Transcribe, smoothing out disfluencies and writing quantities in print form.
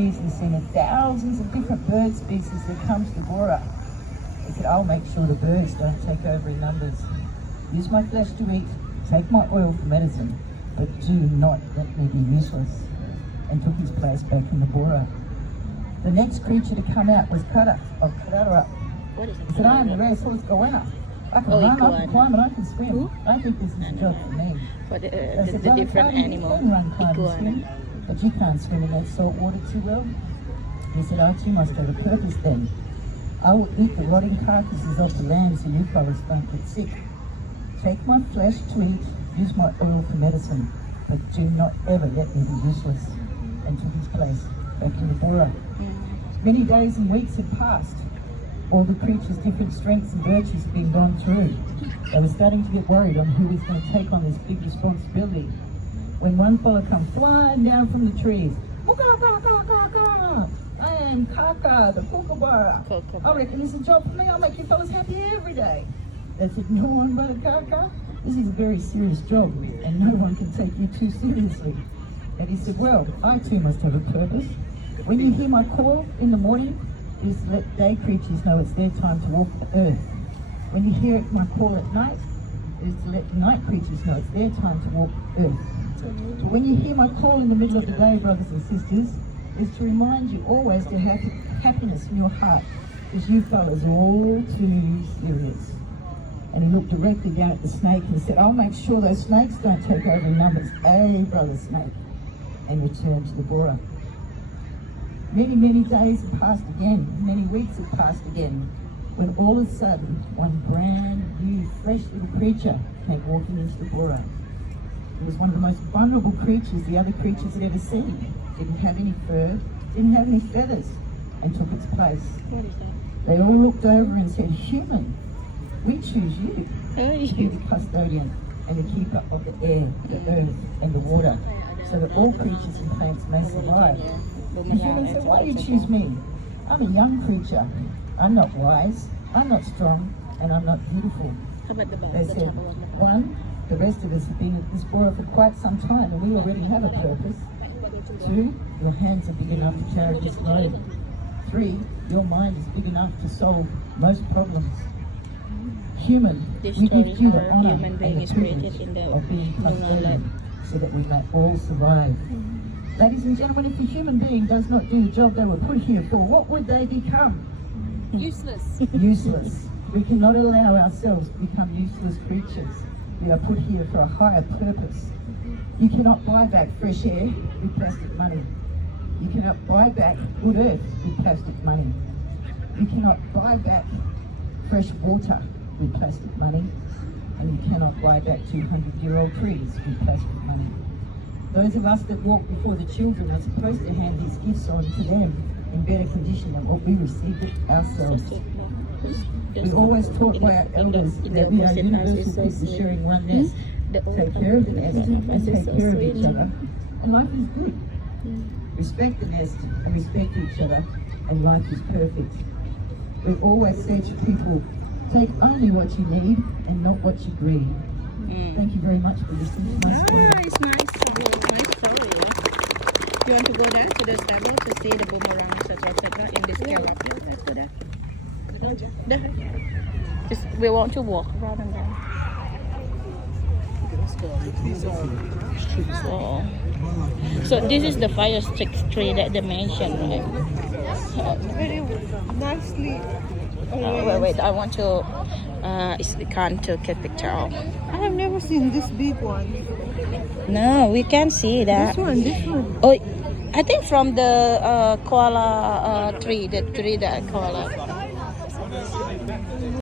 He's seen thousands of different bird species that come to the Bora. He said, I'll make sure the birds don't take over in numbers. Use my flesh to eat, take my oil for medicine, but do not let me be useless. And took his place back in the Bora. The next creature to come out was Kara, or Karara. He said, I am the rare source goanna. I can run, I can climb, and I can swim. I think this is a job for me. But Said, the different animal. You can run, climb, and swim, but you can't swim in that salt water too well. He said, I too must have a purpose then. I will eat the rotting carcasses of the land so you fellows don't get sick. Take my flesh to eat, use my oil for medicine, but do not ever let me be useless. And took his place back in the Bora. Many days and weeks had passed. All the creatures' different strengths and virtues had been gone through. They were starting to get worried on who was going to take on this big responsibility. When one fella come flying down from the trees, I am Kaka, the kookaburra. I reckon this is a job for me. I'll make you fellas happy every day. They said, no one but a Kaka. This is a very serious job, and no one can take you too seriously. And he said, well, I too must have a purpose. When you hear my call in the morning, it is to let day creatures know it's their time to walk the earth. When you hear my call at night, it is to let night creatures know it's their time to walk the earth. So when you hear my call in the middle of the day, brothers and sisters, is to remind you always to have happiness in your heart, because you fellas are all too serious. And he looked directly down at the snake and said, I'll make sure those snakes don't take over in numbers. Hey, brother snake. And returned to the Bora. Many, many days had passed again, many weeks had passed again, when all of a sudden, one brand new, fresh little creature came walking into the Bora. It was one of the most vulnerable creatures the other creatures had ever seen. Didn't have any fur, didn't have any feathers, and took its place. What is that? They all looked over and said, human, we choose you to be the custodian and the keeper of the air, the earth, and the water, so that all creatures and plants may survive. The human said, why do you choose me? I'm a young creature. I'm not wise, I'm not strong, and I'm not beautiful. They said, one, the rest of us have been at this Bora for quite some time and we already have a purpose. Two, your hands are big enough to carry this load. Three, your mind is big enough to solve most problems. Human, we give you the honor and the privilege of being custodian so that we may all survive. Ladies and gentlemen, if a human being does not do the job they were put here for, what would they become? Useless. Useless. We cannot allow ourselves to become useless creatures. We are put here for a higher purpose. You cannot buy back fresh air with plastic money. You cannot buy back good earth with plastic money. You cannot buy back fresh water with plastic money. And you cannot buy back 200-year-old trees with plastic money. Those of us that walk before the children are supposed to hand these gifts on to them in better condition than what we received it ourselves. We're always taught by our elders that we are universal people sharing one nest. Take care of the nest and take care of each other, and life is good. Respect the nest and respect each other, and life is perfect. We always say to people, take only what you need and not what you greed. Thank you very much for listening to my story. It's nice to go. Nice story. You want to go there to the stable to see the boomerang, etc., in this Keelap? Yeah, let's go there. We want to walk around and down. So this is the fire stick tree that they mentioned, right? Very nicely. Wait, I want to can't take a picture of. I have never seen this big one. No, we can see that. This one. Oh, I think from the koala tree, the tree that koala.